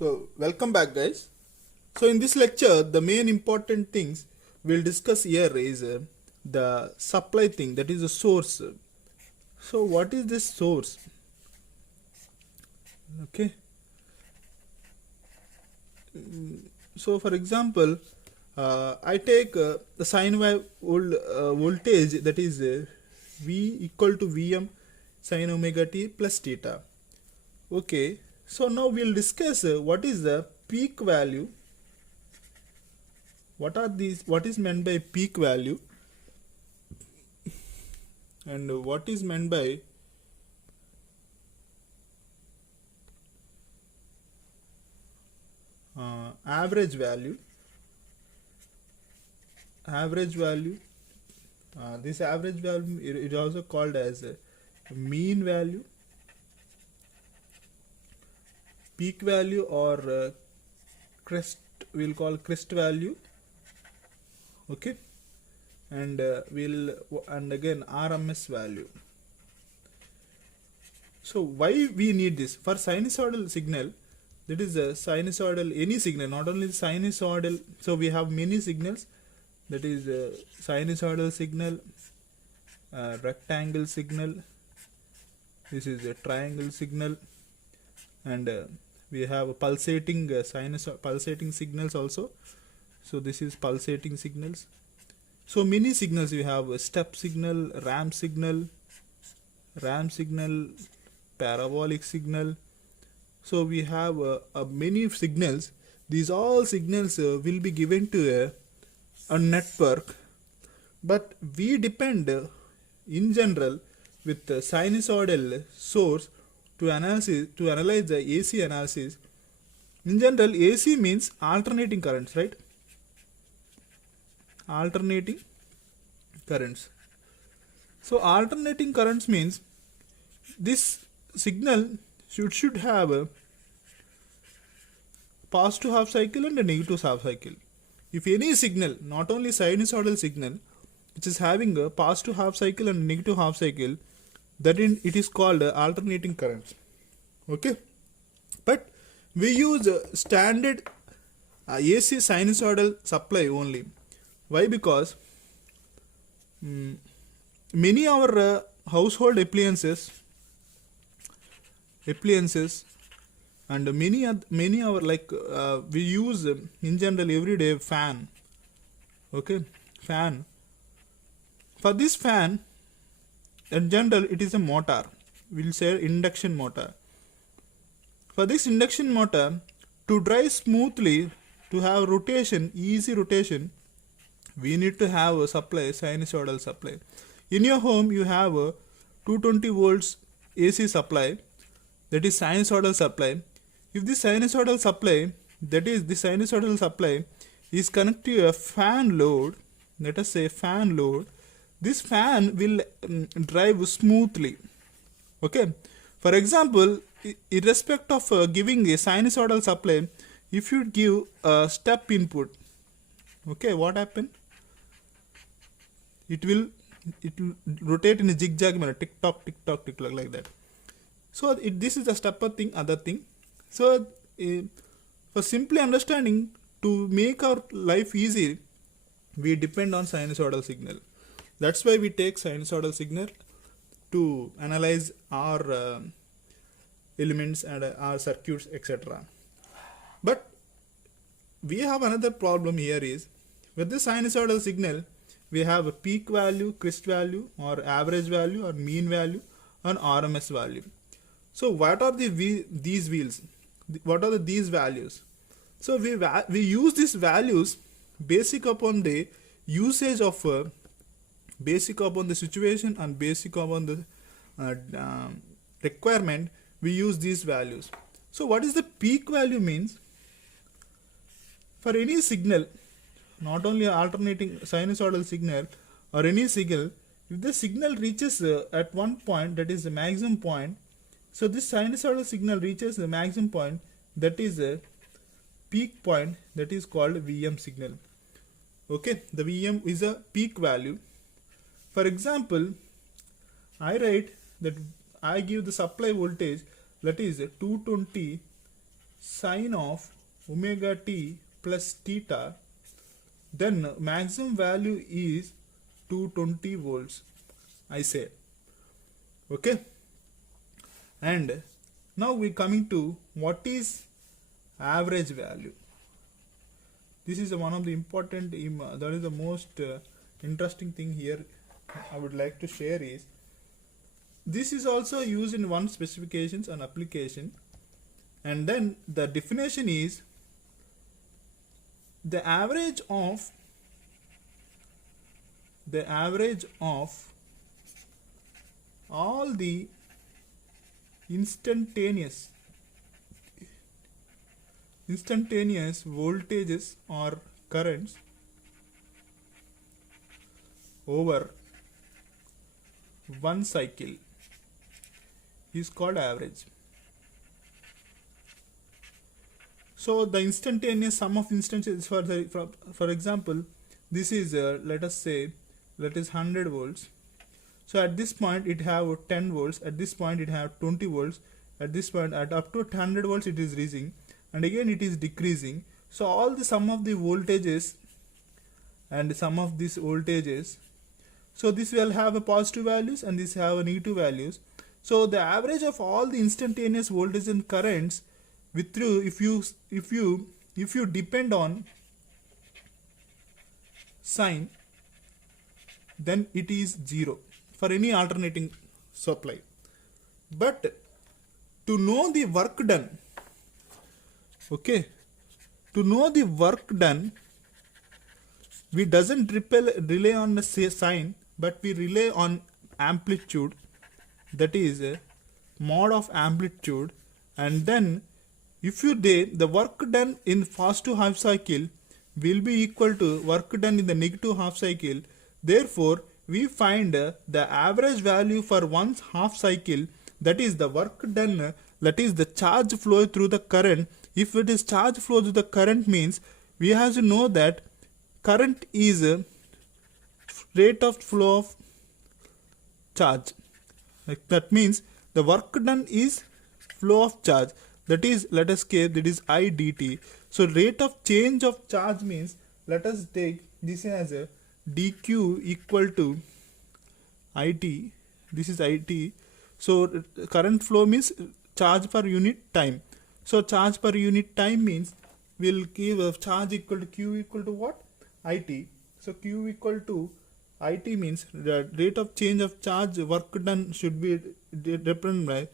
So, welcome back, guys. So, in this lecture, the main important things we'll discuss here is the supply thing, that is the source. So, what is this source? Okay. So, for example, I take the sine wave voltage, that is V equal to Vm sine omega t plus theta. Okay. So, now we'll discuss what is the peak value. What are these? What is meant by peak value, and what is meant by average value? Average value. This average value is also called as mean value, peak value, or crest. We'll call crest value. Okay, and and again RMS value. So why we need this for sinusoidal signal? That is a sinusoidal, any signal, not only sinusoidal. So we have many signals. That is sinusoidal signal, rectangle signal. This is a triangle signal, and we have pulsating pulsating signals also. So this is pulsating signals. So many signals we have: a step signal, ramp signal, parabolic signal. So we have many signals. These all signals will be given to a network, but we depend in general with the sinusoidal source to analyze the AC analysis. In general, AC means alternating currents, right? Alternating currents. So alternating currents means this signal should have a positive half cycle and a negative half cycle. If any signal, not only sinusoidal signal, which is having a positive half cycle and negative half cycle, it is called alternating currents. Okay, but we use standard AC sinusoidal supply only. Why? Because many our household appliances and many our we use in general everyday fan. Okay, fan. For this fan, in general, it is a motor. We'll say induction motor. For this induction motor to drive smoothly, to have rotation, easy rotation, we need to have a supply, sinusoidal supply. In your home, you have a 220 volts AC supply, that is sinusoidal supply. If this sinusoidal supply, is connected to a fan load, let us say fan load, this fan will drive smoothly. Okay. For example, irrespective of giving a sinusoidal supply, if you give a step input, okay, what happen? It will rotate in a zigzag manner, tick tock, like that. So this is a stepper thing, other thing. So for simply understanding, to make our life easy, we depend on sinusoidal signal. That's why we take sinusoidal signal to analyze our elements and our circuits, etc. But we have another problem here is, with the sinusoidal signal, we have a peak value, crest value, or average value, or mean value, and RMS value. So what are these wheels? What are these values? So we use these values basic upon the usage of basic upon the situation and basic upon the requirement. We use these values. So what is the peak value means? For any signal, not only alternating sinusoidal signal or any signal, if the signal reaches at one point, that is the maximum point, so this sinusoidal signal reaches the maximum point, that is a peak point, that is called Vm signal. Okay, the Vm is a peak value. For example, I write that I give the supply voltage, that is 220 sine of omega t plus theta, then maximum value is 220 volts, I said. Okay, and now we coming to what is average value. This is one of the important, that is the most interesting thing here I would like to share is, this is also used in one specifications and application, and then the definition is the average of all the instantaneous voltages or currents over one cycle is called average. So the instantaneous sum of instances, for example, this is let us say that is 100 volts. So at this point it have 10 volts, at this point it have 20 volts, at this point at up to 100 volts it is reaching, and again it is decreasing. So all the sum of the voltages and sum of these voltages, so this will have a positive values and this have a negative values. So the average of all the instantaneous voltage and currents with you, if you depend on sine, then it is 0 for any alternating supply. But to know the work done, okay, to know the work done, we doesn't rely on the sine, but we rely on amplitude, that is mod of amplitude. And then if you the work done in positive half cycle will be equal to work done in the negative half cycle. Therefore we find the average value for one half cycle, that is the work done, that is the charge flow through the current. If it is charge flow through the current, means we have to know that current is rate of flow of charge. Like that means the work done is flow of charge, that is, let us say that is I dt. So rate of change of charge means, let us take this as a dq equal to it. This is it. So current flow means charge per unit time. So charge per unit time means we'll give a charge equal to q equal to what? It. So q equal to it means the rate of change of charge work done should be represented by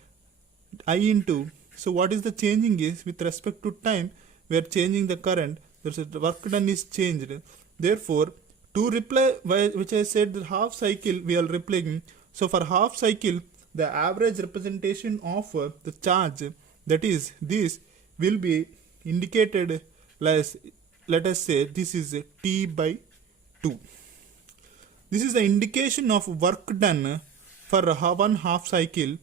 I into. So what is the changing is with respect to time, we are changing the current, the work done is changed. Therefore to reply which I said the half cycle we are replying. So for half cycle the average representation of the charge, that is this, will be indicated as, let us say this is T by 2. This is the indication of work done for one half cycle,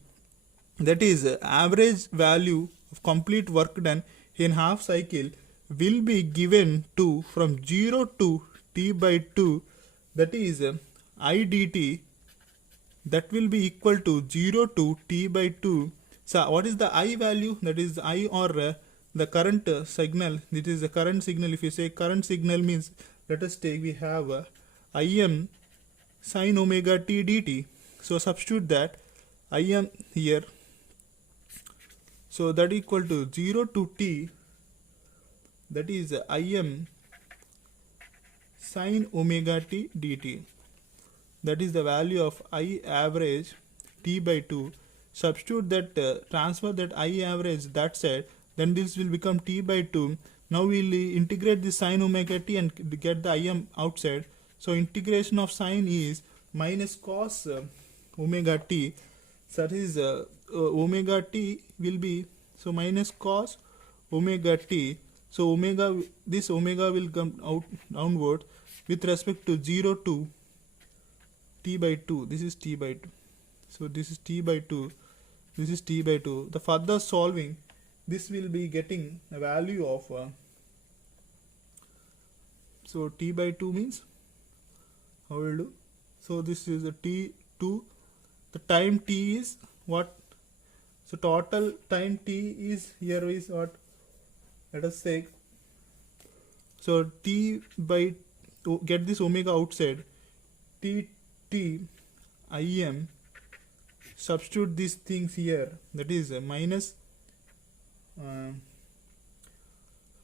that is average value of complete work done in half cycle will be given to from 0 to T by 2, that is I dt, that will be equal to 0 to T by 2. So what is the I value? That is I, or the current signal. This is the current signal. If you say current signal means, let us take, we have Im sine omega t dt. So substitute that Im here. So that equal to 0 to T, that is Im sine omega t dt. That is the value of I average T by 2. Substitute that, transfer that I average that side, then this will become T by 2. Now we will integrate the sine omega t and get the Im outside. So integration of sine is minus cos omega t. So that is omega t will be, so minus cos omega t. So omega, this omega will come out downward with respect to 0 to T by 2. This is T by 2. So this is T by 2. This is T by 2. The further solving, this will be getting a value of so T by 2 means, how will do? So this is a T2. The time T is what? So total time T is here is what? let us say, so T by, get this omega outside, T Im, substitute these things here, that is minus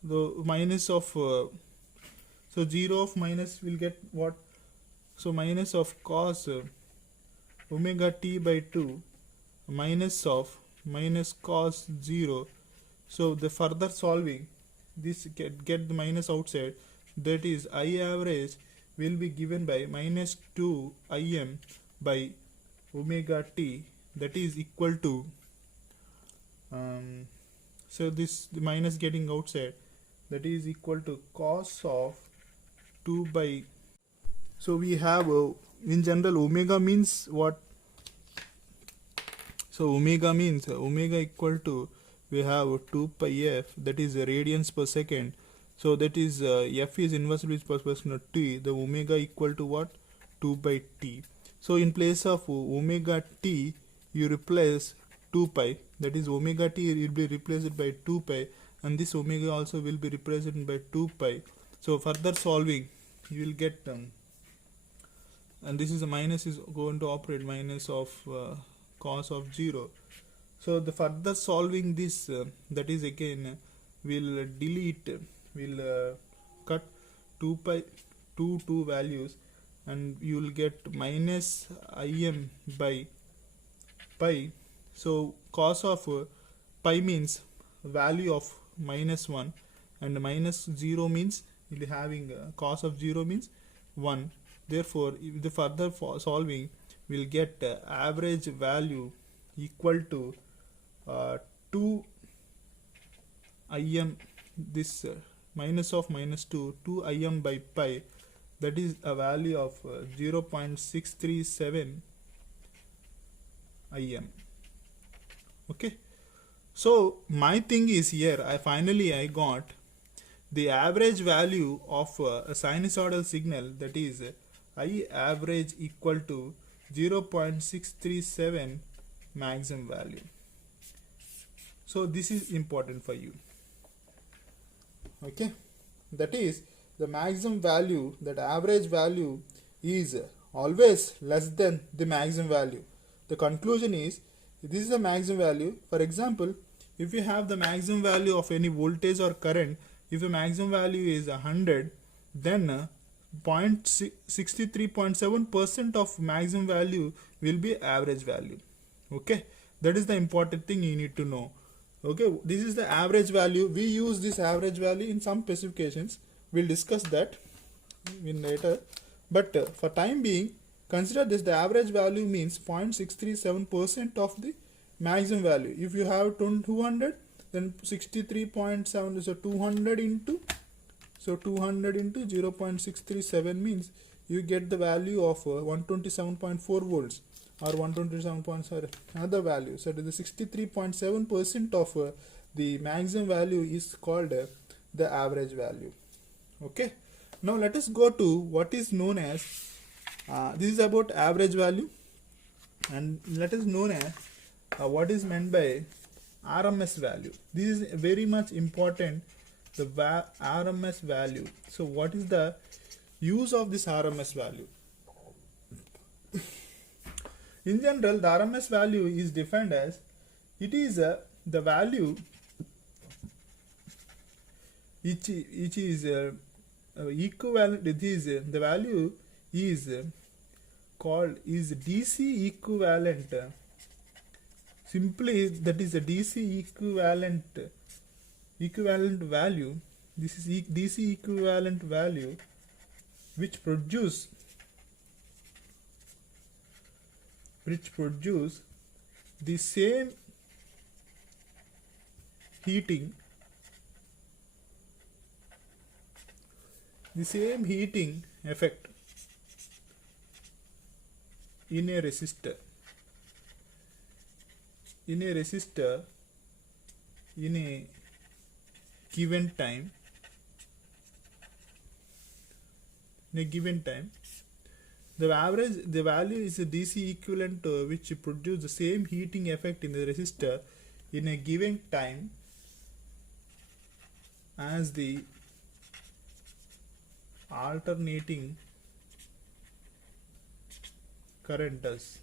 the minus of so 0 of minus will get what, so minus of cos omega t by 2 minus of minus cos 0. So the further solving this, get the minus outside, that is I average will be given by minus 2 Im by omega t, that is equal to so this, the minus getting outside, that is equal to cos of 2 by, so we have in general omega means what, so omega means omega equal to, we have 2 pi f, that is radians per second. So that is f is inversely proportional to t, the omega equal to what, 2 by t. So in place of omega t you replace 2 pi, that is omega t will be replaced by 2 pi, and this omega also will be represented by 2 pi. So further solving you will get and this is a minus is going to operate minus of cos of 0. So the further solving this, that is again will delete, will cut 2 pi, two values, and you will get minus Im by pi. So cos of pi means value of minus 1, and minus 0 means you'll be having cos of 0 means 1. Therefore if the further solving will get average value equal to 2 Im, this minus of minus 2 Im by pi, that is a value of 0.637 Im. Okay, so my thing is here, I got the average value of a sinusoidal signal, that is I average equal to 0.637 maximum value. So this is important for you. Okay, that is the maximum value, that average value is always less than the maximum value. The conclusion is, this is the maximum value. For example, if you have the maximum value of any voltage or current, if the maximum value is 100, then 63.7% of maximum value will be average value. Okay, that is the important thing you need to know. Okay, this is the average value. We use this average value in some specifications. We'll discuss that in later, but for time being, consider this, the average value means 0.637% of the maximum value. If you have 200, then 63.7, so 200 into 0.637 means you get the value of 127.4 volts or 127.7 another value. So the 63.7% of the maximum value is called the average value. Okay, now let us go to what is known as this is about average value, and let us know as what is meant by RMS value. This is very much important, the RMS value. So what is the use of this RMS value? In general, the RMS value is defined as, it is the value which is equivalent, the value is called is DC equivalent. Simply that is a DC equivalent value. This is DC equivalent value which produce the same heating effect in a resistor in a given time. The value is a DC equivalent which produce the same heating effect in the resistor in a given time as the alternating current does.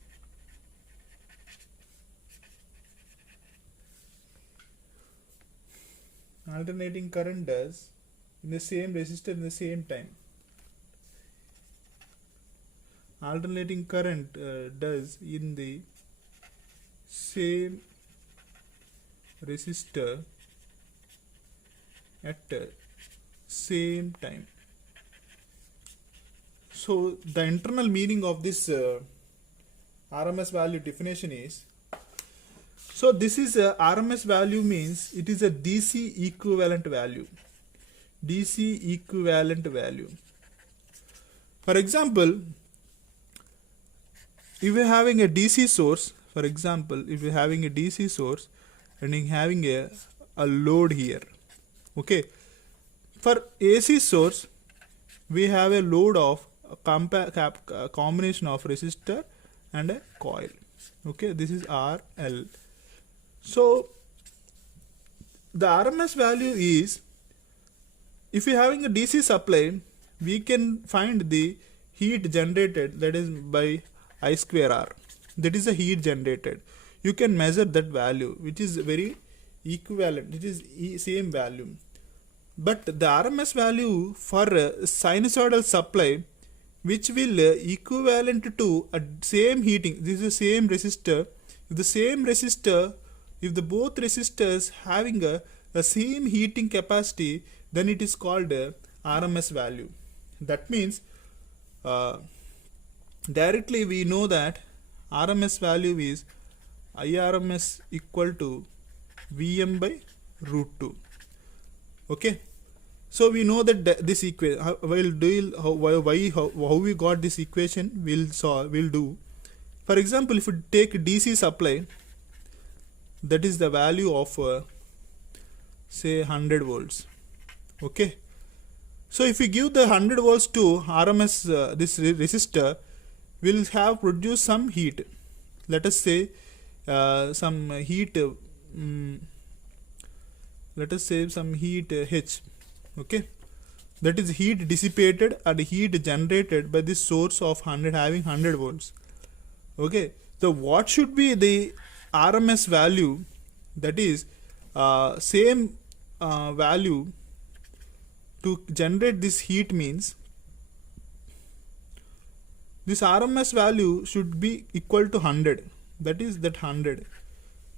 Alternating current does in the same resistor in the same time. Alternating current does in the same resistor at same time. So the internal meaning of this RMS value definition is, so this is RMS value means it is a DC equivalent value. DC equivalent value. For example, if you're having a DC source, for example, if you're having a DC source and you're having a load here, okay. For AC source, we have a load of a combination of resistor and a coil. Okay, this is RL. So the RMS value is, if you're having a DC supply, we can find the heat generated, that is by I square R. That is the heat generated. You can measure that value, which is very equivalent. It is same value. But the RMS value for sinusoidal supply, which will equivalent to a same heating. This is the same resistor. If the both resistors having a same heating capacity, then it is called RMS value. That means directly we know that RMS value is IRMS equal to Vm by root 2. Okay, so we know that this equation, how we got this equation, we'll do. For example, if you take DC supply, that is the value of say 100 volts. Okay, so if we give the 100 volts to RMS this resistor, will have produced some heat. Let us say some heat H. Okay, that is heat dissipated and heat generated by this source of having 100 volts. Okay, so what should be the RMS value, that is same value to generate this heat, means this RMS value should be equal to 100. That is that 100.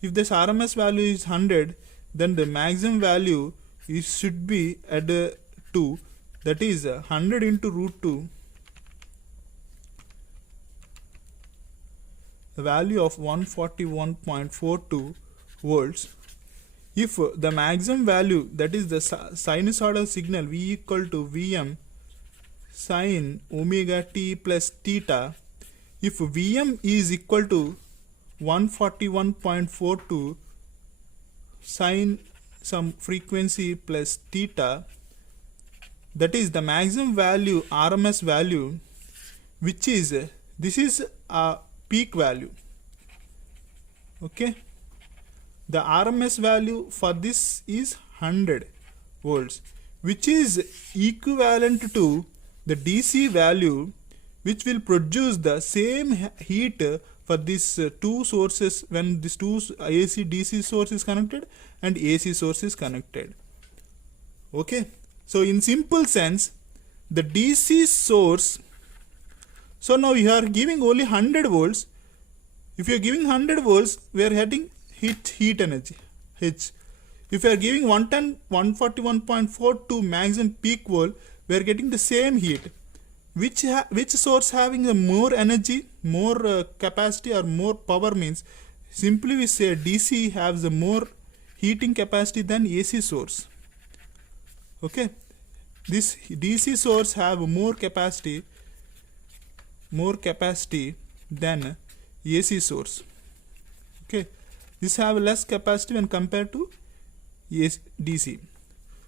If this RMS value is 100, then the maximum value should be at 2. That is 100 into root 2. The value of 141.42 volts. If the maximum value, that is the sinusoidal signal V equal to Vm sin omega t plus theta, if Vm is equal to 141.42 sin some frequency plus theta, that is the maximum value, RMS value, which is this is a peak value. Okay, the RMS value for this is 100 volts, which is equivalent to the DC value, which will produce the same heat for these two sources when these two AC DC source is connected and AC source is connected. Okay, so in simple sense, the DC source, so now you are giving only 100 volts. If you are giving 100 volts, we are getting heat energy H. If you are giving 141.42 maximum peak volt, we are getting the same heat. Which source having a more energy, more capacity or more power, means simply we say DC has a more heating capacity than AC source. Okay, this DC source have more capacity than AC source. Okay, this have less capacity when compared to DC.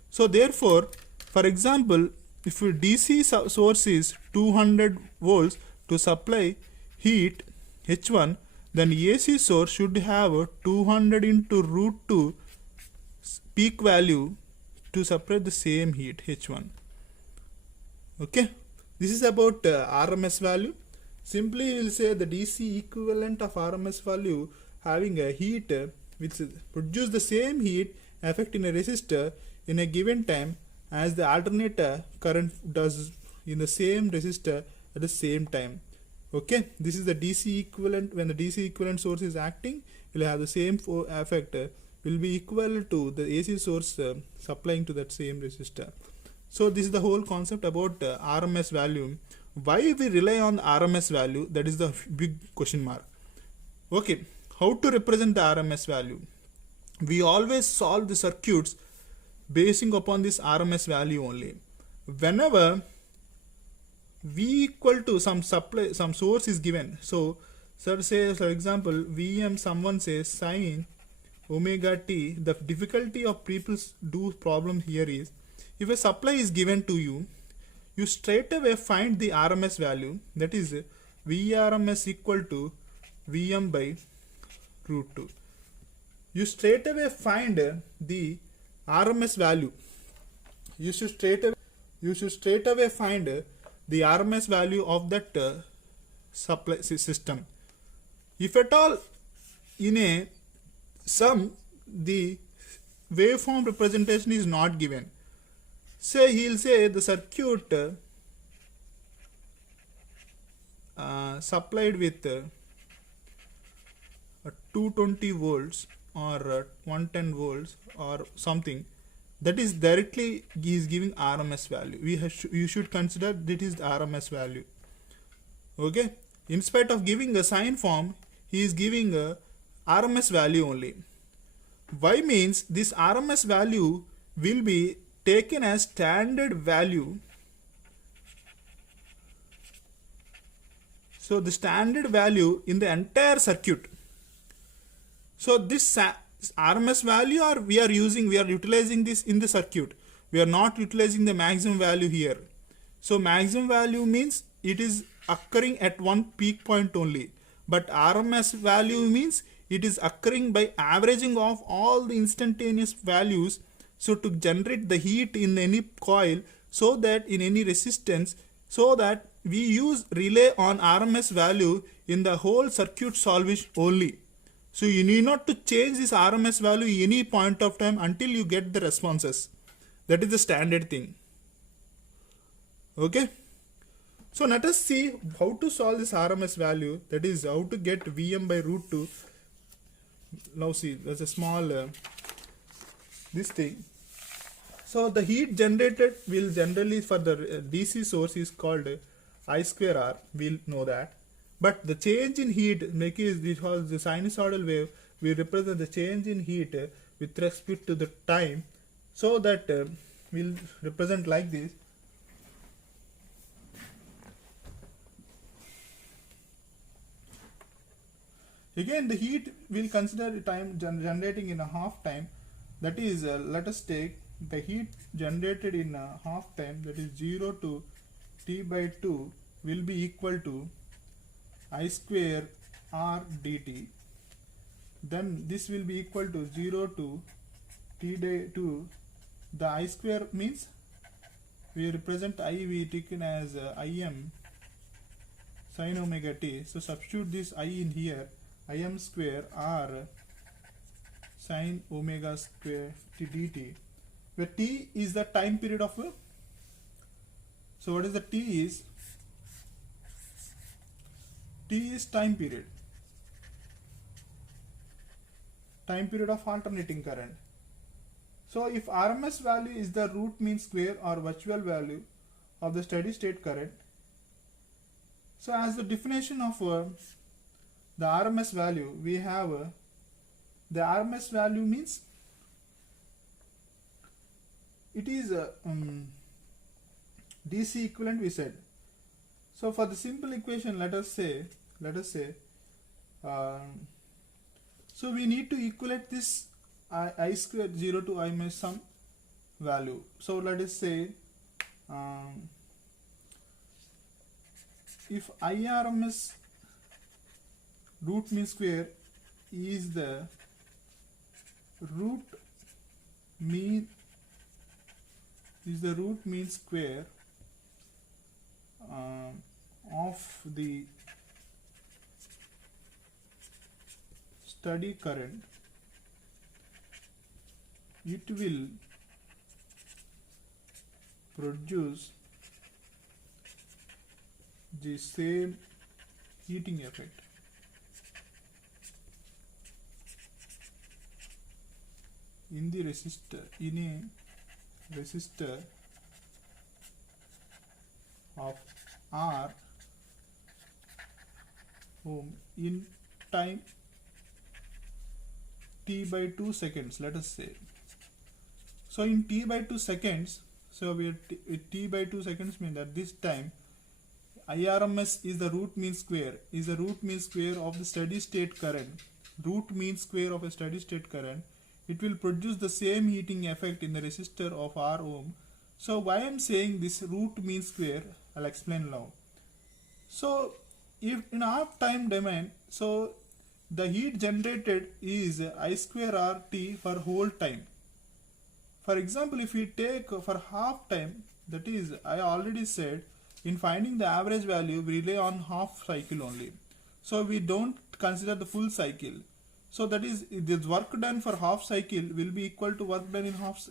So therefore, for example, if your DC source is 200 volts to supply heat H1, then AC source should have 200 into root 2 peak value to separate the same heat H1. Okay, this is about RMS value. Simply we'll say the DC equivalent of RMS value having a heat which produce the same heat effect in a resistor in a given time as the alternator current does in the same resistor at the same time. Okay, this is the DC equivalent. When the DC equivalent source is acting, will have the same effect will be equal to the AC source supplying to that same resistor. So this is the whole concept about RMS value. Why we rely on RMS value? That is the big question mark. Okay, how to represent the RMS value? We always solve the circuits basing upon this RMS value only. Whenever V equal to some supply, some source is given. So say for example Vm, someone says sine omega t. The difficulty of people do problem here is, if a supply is given to you, you straight away find the RMS value, that is Vrms equal to Vm by root 2. You straight away find the RMS value. You should straight away find the RMS value of that supply system. If at all in a sum the waveform representation is not given, say he'll say the circuit supplied with 220 volts or 110 volts or something, that is directly he is giving RMS value. You should consider that is the RMS value. Okay, in spite of giving a sine form, he is giving a RMS value only. Why means this RMS value will be taken as standard value. So the standard value in the entire circuit. So this RMS value we are utilizing this in the circuit. We are not utilizing the maximum value here. So maximum value means it is occurring at one peak point only. But RMS value means it is occurring by averaging of all the instantaneous values. So to generate the heat in any coil, so that in any resistance, so that we rely on RMS value in the whole circuit solvage only. So you need not to change this RMS value any point of time until you get the responses. That is the standard thing. Okay. So let us see how to solve this RMS value. That is how to get Vm by root 2. Now see, there's a small this thing. So the heat generated will generally for the DC source is called I square R. We'll know that. But the change in heat, because the sinusoidal wave, we represent the change in heat with respect to the time. So that we'll represent like this. Again, the heat will consider time generating in a half time. That is, let us take the heat generated in a half time, that is 0 to T by 2 will be equal to I square R dt. Then this will be equal to 0 to T by 2. The I square means we represent I, we taken as Im sin omega t. So substitute this I in here. Im square R sin omega square t dt, where t is the time period of so what is the t is? T is time period of alternating current. So if RMS value is the root mean square or virtual value of the steady state current, so as the definition of the RMS value, we have the RMS value means it is DC equivalent, we said. So for the simple equation, let us say so we need to equate this I square 0 to I minus some value. So let us say if IRMS root mean square is the root mean is the root mean square of the steady current. It will produce the same heating effect. In a resistor of R ohm in time t by 2 seconds, let us say. So in t by 2 seconds, so we are t by 2 seconds mean that this time IRMS is the root mean square of the steady state current. Root mean square of a steady state current. It will produce the same heating effect in the resistor of R ohm. So why I am saying this root mean square, I'll explain now. So if in half time domain, so the heat generated is I square RT for whole time. For example, if we take for half time, that is, I already said, in finding the average value, we rely on half cycle only. So we don't consider the full cycle. So that is, the work done for half cycle will be equal to work done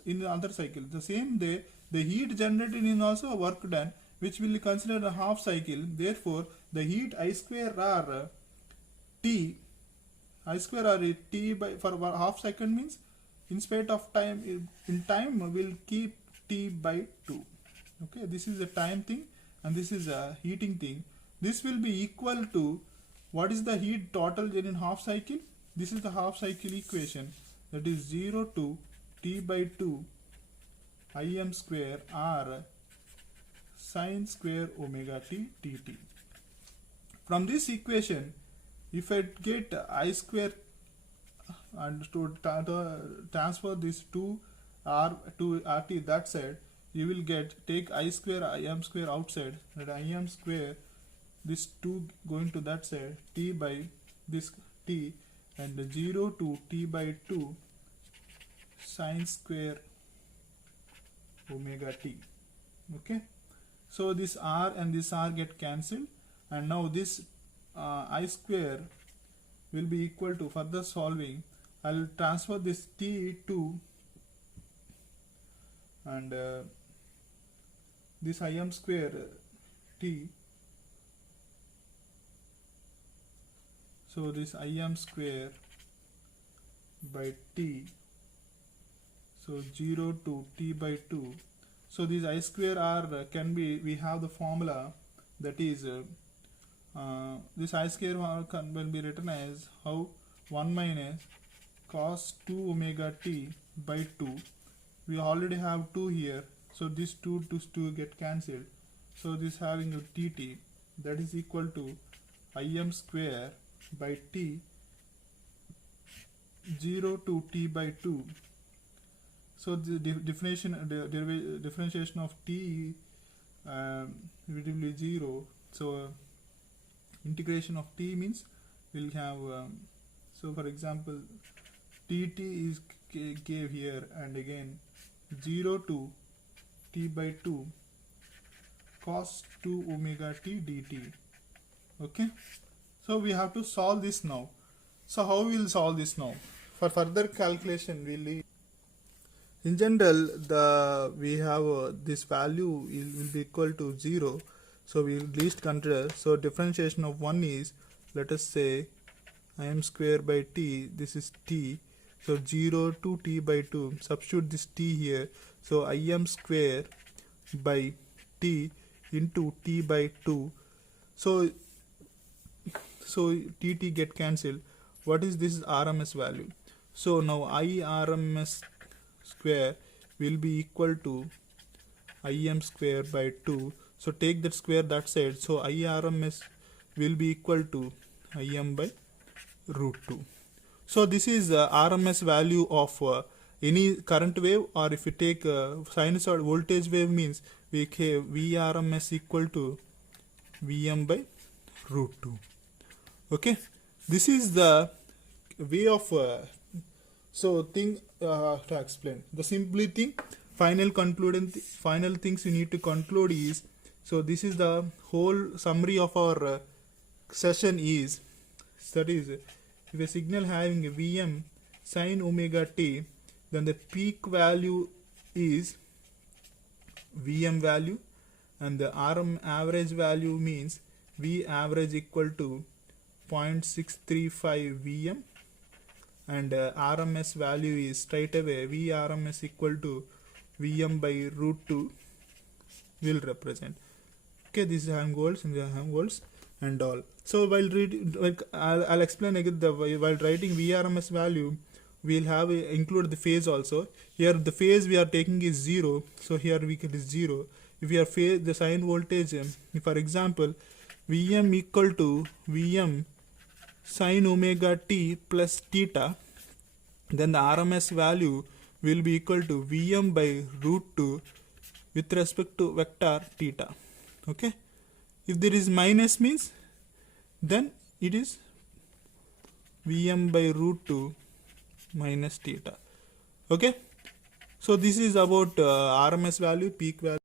in the other cycle. The same day, the heat generated is also a work done, which will be considered a half cycle. Therefore, the heat I square R T by for half second means in spite of time, in time will keep T by 2. Okay, this is a time thing and this is a heating thing. This will be equal to, what is the heat total in half cycle? This is the half cycle equation, that is 0 to T by 2 Im square R sine square omega t dt. From this equation, if I get I square and to transfer this to RT that side, you will get, take I square Im square outside, that Im square, this 2 going to that side, T by this T, and 0 to T by 2 sine square omega t. Okay, so this R and this R get cancelled, and now this I square will be equal to, further solving, I will transfer this T to, and this Im square T, so this Im square by T, so 0 to T by 2. So this I square R can be, we have the formula, that is this I square R will be written as how 1 minus cos 2 omega t by 2. We already have 2 here, so this 2 to 2 get cancelled. So this having a dt, that is equal to Im square by T 0 to T by 2. So the differentiation of T relatively 0. So integration of T means we'll have, so for example, dt is gave here, and again 0 to T by 2 cos 2 omega t dt. Okay, so we have to solve this now. So how we will solve this now? For further calculation, we'll, in general, we have this value will be equal to 0, so we will least consider. So differentiation of 1 is, let us say, Im square by t, this is t, so 0 to T by 2, substitute this t here, so Im square by t into T by 2, so dt get cancelled. What is this RMS value? So now IRMS square will be equal to Im square by 2, so take that square that side, so IRMS will be equal to Im by root 2. So this is RMS value of any current wave, or if you take sinusoid voltage wave, means we have VRMS equal to Vm by root 2. Okay, this is the way of so thing to explain the simply thing. final things you need to conclude is, so this is the whole summary of our session is, that is, if a signal having a Vm sin omega t, then the peak value is Vm value, and the Rm average value means V average equal to 0.635 Vm, and RMS value is straight away Vrms equal to Vm by root 2 will represent. Okay, this is Helmholtz and the Helmholtz and all. So while I'll explain again while writing Vrms value, we'll have include the phase also. Here the phase we are taking is 0, so here we get is 0. If we are phase the sine voltage, for example, Vm equal to Vm sin omega t plus theta, then the RMS value will be equal to Vm by root 2 with respect to vector theta. Okay, if there is minus means, then it is Vm by root 2 minus theta. Okay, so this is about RMS value, peak value.